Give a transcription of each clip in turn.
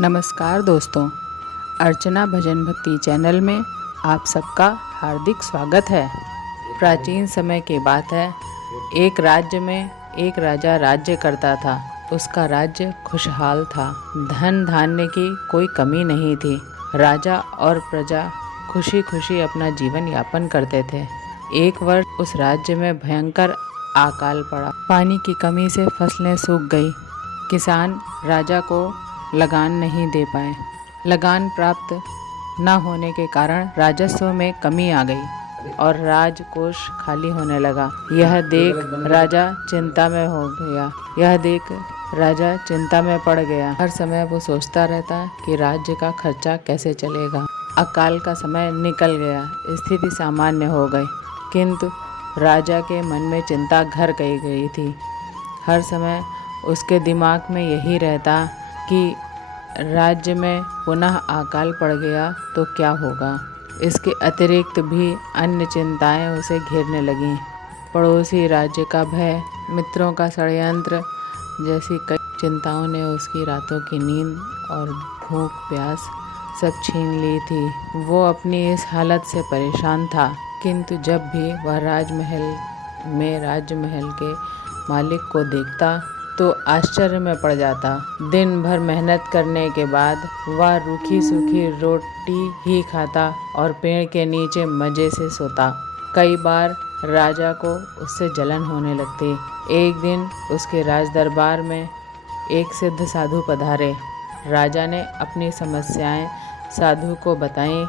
नमस्कार दोस्तों, अर्चना भजन भक्ति चैनल में आप सबका हार्दिक स्वागत है। प्राचीन समय की बात है, एक राज्य में एक राजा राज्य करता था। उसका राज्य खुशहाल था, धन धान्य की कोई कमी नहीं थी। राजा और प्रजा खुशी खुशी अपना जीवन यापन करते थे। एक वर्ष उस राज्य में भयंकर अकाल पड़ा। पानी की कमी से फसलें सूख गई। किसान राजा को लगान नहीं दे पाए। लगान प्राप्त न होने के कारण राजस्व में कमी आ गई और राजकोष खाली होने लगा। यह देख राजा चिंता में पड़ गया। हर समय वो सोचता रहता कि राज्य का खर्चा कैसे चलेगा। अकाल का समय निकल गया, स्थिति सामान्य हो गई, किंतु राजा के मन में चिंता घर गई थी। हर समय उसके दिमाग में यही रहता कि राज्य में पुनः अकाल पड़ गया तो क्या होगा। इसके अतिरिक्त भी अन्य चिंताएं उसे घेरने लगीं। पड़ोसी राज्य का भय, मित्रों का षड्यंत्र जैसी कई चिंताओं ने उसकी रातों की नींद और भूख प्यास सब छीन ली थी। वो अपनी इस हालत से परेशान था, किंतु जब भी वह राजमहल के मालिक को देखता तो आश्चर्य में पड़ जाता। दिन भर मेहनत करने के बाद वह रूखी सूखी रोटी ही खाता और पेड़ के नीचे मजे से सोता। कई बार राजा को उससे जलन होने लगती। एक दिन उसके राज दरबार में एक सिद्ध साधु पधारे। राजा ने अपनी समस्याएं साधु को बताईं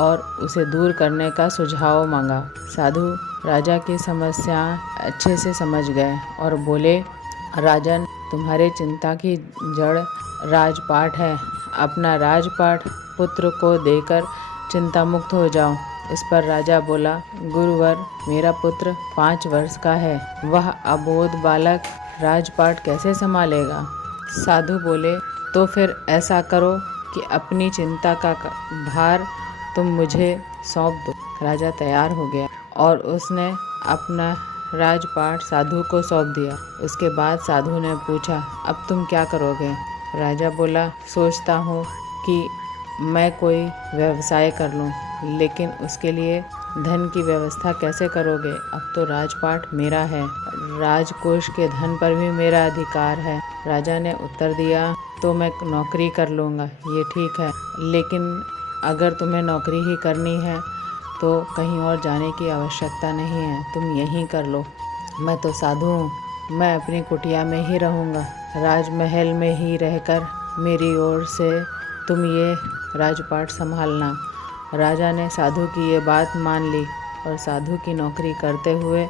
और उसे दूर करने का सुझाव मांगा। साधु राजा की समस्या अच्छे से समझ गए और बोले, राजन, तुम्हारे चिंता की जड़ राजपाट है। अपना राजपाट पुत्र को देकर चिंता मुक्त हो जाओ। इस पर राजा बोला, गुरुवर, मेरा पुत्र 5 वर्ष का है। वह अबोध बालक राजपाट कैसे संभालेगा। साधु बोले, तो फिर ऐसा करो कि अपनी चिंता का भार तुम मुझे सौंप दो। राजा तैयार हो गया और उसने अपना राजपाट साधु को सौंप दिया। उसके बाद साधु ने पूछा, अब तुम क्या करोगे। राजा बोला, सोचता हूँ कि मैं कोई व्यवसाय कर लूँ, लेकिन उसके लिए धन की व्यवस्था कैसे करोगे। अब तो राजपाट मेरा है, राजकोष के धन पर भी मेरा अधिकार है। राजा ने उत्तर दिया, तो मैं नौकरी कर लूँगा, ये ठीक है, लेकिन अगर तुम्हें नौकरी ही करनी है तो कहीं और जाने की आवश्यकता नहीं है, तुम यहीं कर लो। मैं तो साधु हूँ, मैं अपनी कुटिया में ही रहूँगा। राजमहल में ही रहकर मेरी ओर से तुम ये राजपाट संभालना। राजा ने साधु की ये बात मान ली और साधु की नौकरी करते हुए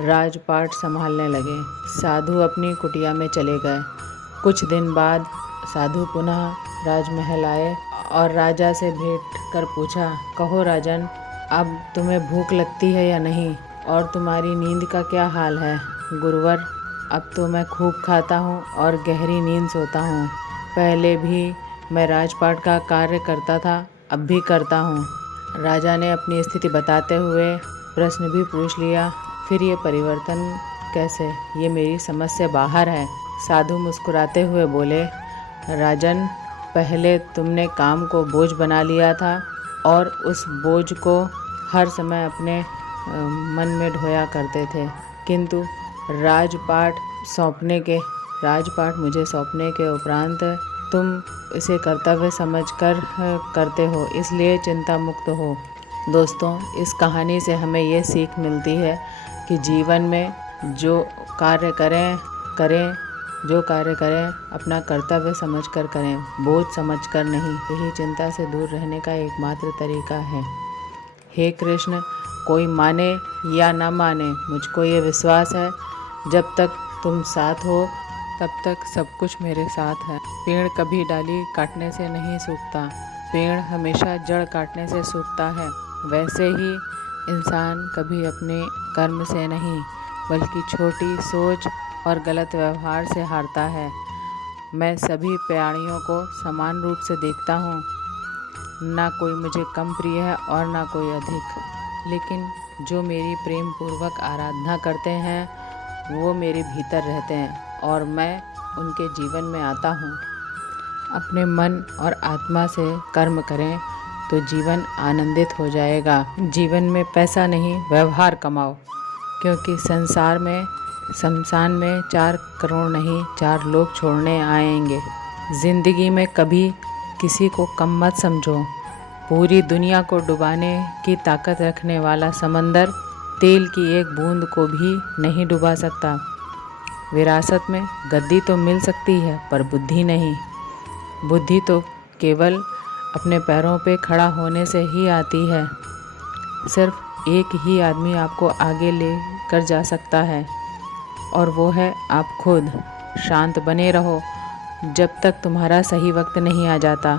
राजपाट संभालने लगे। साधु अपनी कुटिया में चले गए। कुछ दिन बाद साधु पुनः राजमहल आए और राजा से भेंट कर पूछा, कहो राजन, अब तुम्हें भूख लगती है या नहीं, और तुम्हारी नींद का क्या हाल है। गुरुवर, अब तो मैं खूब खाता हूँ और गहरी नींद सोता हूँ। पहले भी मैं राजपाट का कार्य करता था, अब भी करता हूँ। राजा ने अपनी स्थिति बताते हुए प्रश्न भी पूछ लिया, फिर ये परिवर्तन कैसे, ये मेरी समझ से बाहर है। साधु मुस्कुराते हुए बोले, राजन, पहले तुमने काम को बोझ बना लिया था और उस बोझ को हर समय अपने मन में ढोया करते थे, किंतु राजपाट मुझे सौंपने के उपरांत तुम इसे कर्तव्य समझकर करते हो, इसलिए चिंता मुक्त हो। दोस्तों, इस कहानी से हमें ये सीख मिलती है कि जीवन में जो कार्य करें अपना कर्तव्य समझकर करें, बोझ समझकर नहीं। यही चिंता से दूर रहने का एकमात्र तरीका है। हे कृष्ण, कोई माने या ना माने, मुझको ये विश्वास है, जब तक तुम साथ हो तब तक सब कुछ मेरे साथ है। पेड़ कभी डाली काटने से नहीं सूखता, पेड़ हमेशा जड़ काटने से सूखता है। वैसे ही इंसान कभी अपने कर्म से नहीं, बल्कि छोटी सोच और गलत व्यवहार से हारता है। मैं सभी प्राणियों को समान रूप से देखता हूँ, ना कोई मुझे कम प्रिय है और ना कोई अधिक, लेकिन जो मेरी प्रेम पूर्वक आराधना करते हैं वो मेरे भीतर रहते हैं और मैं उनके जीवन में आता हूँ। अपने मन और आत्मा से कर्म करें तो जीवन आनंदित हो जाएगा। जीवन में पैसा नहीं, व्यवहार कमाओ, क्योंकि शमशान में 4 करोड़ नहीं 4 लोग छोड़ने आएंगे। ज़िंदगी में कभी किसी को कम मत समझो। पूरी दुनिया को डुबाने की ताकत रखने वाला समंदर तेल की एक बूंद को भी नहीं डुबा सकता। विरासत में गद्दी तो मिल सकती है, पर बुद्धि नहीं। बुद्धि तो केवल अपने पैरों पे खड़ा होने से ही आती है। सिर्फ एक ही आदमी आपको आगे ले कर जा सकता है, और वो है आप खुद। शांत बने रहो जब तक तुम्हारा सही वक्त नहीं आ जाता।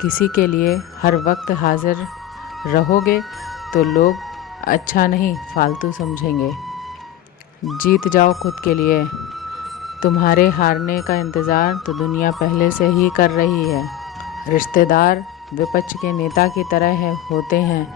किसी के लिए हर वक्त हाजिर रहोगे तो लोग अच्छा नहीं फालतू समझेंगे। जीत जाओ खुद के लिए। तुम्हारे हारने का इंतज़ार तो दुनिया पहले से ही कर रही है। रिश्तेदार विपक्ष के नेता की तरह होते हैं।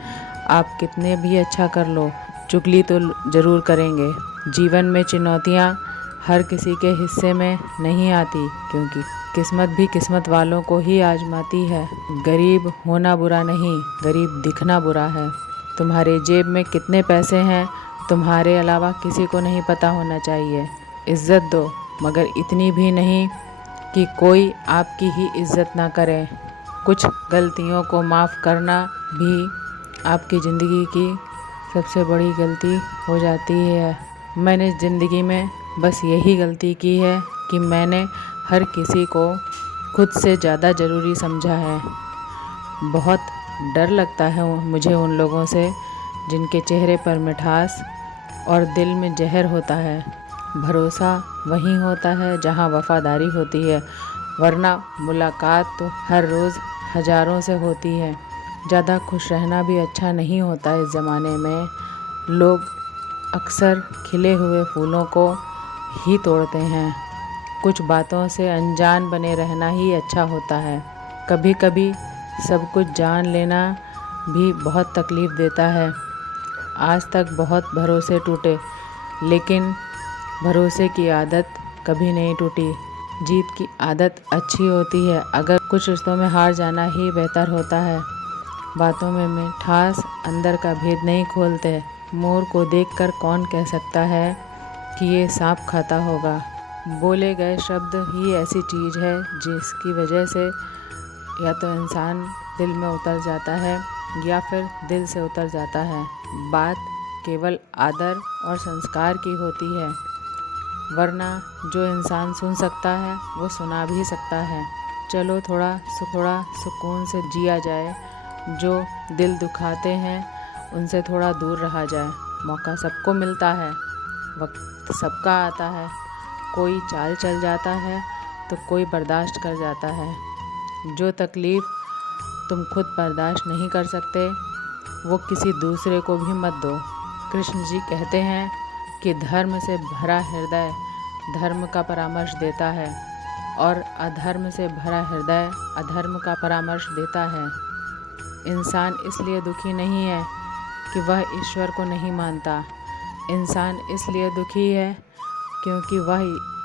आप कितने भी अच्छा कर लो, चुगली तो ज़रूर करेंगे। जीवन में चुनौतियाँ हर किसी के हिस्से में नहीं आती, क्योंकि किस्मत भी किस्मत वालों को ही आजमाती है। गरीब होना बुरा नहीं, गरीब दिखना बुरा है। तुम्हारे जेब में कितने पैसे हैं तुम्हारे अलावा किसी को नहीं पता होना चाहिए। इज़्ज़त दो, मगर इतनी भी नहीं कि कोई आपकी ही इज़्ज़त ना करे। कुछ गलतियों को माफ़ करना भी आपकी ज़िंदगी की सबसे बड़ी गलती हो जाती है। मैंने ज़िंदगी में बस यही गलती की है कि मैंने हर किसी को खुद से ज़्यादा ज़रूरी समझा है। बहुत डर लगता है मुझे उन लोगों से जिनके चेहरे पर मिठास और दिल में जहर होता है। भरोसा वहीं होता है जहां वफ़ादारी होती है, वरना मुलाकात तो हर रोज़ हज़ारों से होती है। ज़्यादा खुश रहना भी अच्छा नहीं होता। इस ज़माने में लोग अक्सर खिले हुए फूलों को ही तोड़ते हैं। कुछ बातों से अनजान बने रहना ही अच्छा होता है। कभी कभी सब कुछ जान लेना भी बहुत तकलीफ़ देता है। आज तक बहुत भरोसे टूटे, लेकिन भरोसे की आदत कभी नहीं टूटी। जीत की आदत अच्छी होती है, अगर कुछ रिश्तों में हार जाना ही बेहतर होता है। बातों में मिठास अंदर का भेद नहीं खोलते। मोर को देखकर कौन कह सकता है कि ये सांप खाता होगा। बोले गए शब्द ही ऐसी चीज़ है जिसकी वजह से या तो इंसान दिल में उतर जाता है या फिर दिल से उतर जाता है। बात केवल आदर और संस्कार की होती है, वरना जो इंसान सुन सकता है वो सुना भी सकता है। चलो थोड़ा सुकून से जिया जाए। जो दिल दुखाते हैं उनसे थोड़ा दूर रहा जाए। मौका सबको मिलता है, वक्त सबका आता है। कोई चाल चल जाता है तो कोई बर्दाश्त कर जाता है। जो तकलीफ़ तुम खुद बर्दाश्त नहीं कर सकते वो किसी दूसरे को भी मत दो। कृष्ण जी कहते हैं कि धर्म से भरा हृदय धर्म का परामर्श देता है, और अधर्म से भरा हृदय अधर्म का परामर्श देता है। इंसान इसलिए दुखी नहीं है कि वह ईश्वर को नहीं मानता। इंसान इसलिए दुखी है क्योंकि वह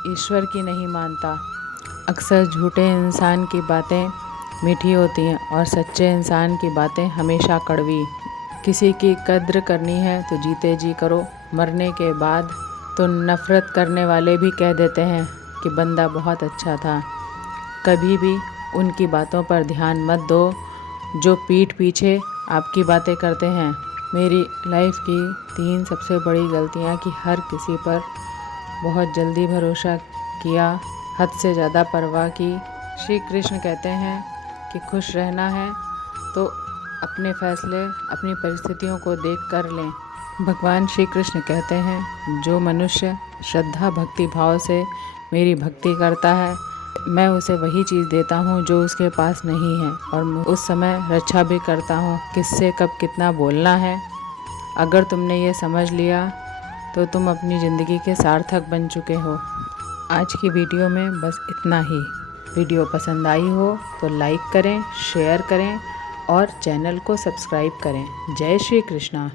ईश्वर की नहीं मानता। अक्सर झूठे इंसान की बातें मीठी होती हैं और सच्चे इंसान की बातें हमेशा कड़वी। किसी की कद्र करनी है तो जीते जी करो। मरने के बाद तो नफ़रत करने वाले भी कह देते हैं कि बंदा बहुत अच्छा था। कभी भी उनकी बातों पर ध्यान मत दो जो पीठ पीछे आपकी बातें करते हैं। मेरी लाइफ की 3 सबसे बड़ी गलतियाँ कि हर किसी पर बहुत जल्दी भरोसा किया, हद से ज़्यादा परवाह की। श्री कृष्ण कहते हैं कि खुश रहना है तो अपने फैसले अपनी परिस्थितियों को देख कर लें। भगवान श्री कृष्ण कहते हैं जो मनुष्य श्रद्धा भक्ति भाव से मेरी भक्ति करता है, मैं उसे वही चीज़ देता हूँ जो उसके पास नहीं है, और उस समय रक्षा भी करता हूँ किससे कब कितना बोलना है। अगर तुमने ये समझ लिया तो तुम अपनी ज़िंदगी के सार्थक बन चुके हो। आज की वीडियो में बस इतना ही। वीडियो पसंद आई हो तो लाइक करें, शेयर करें और चैनल को सब्सक्राइब करें। जय श्री कृष्णा।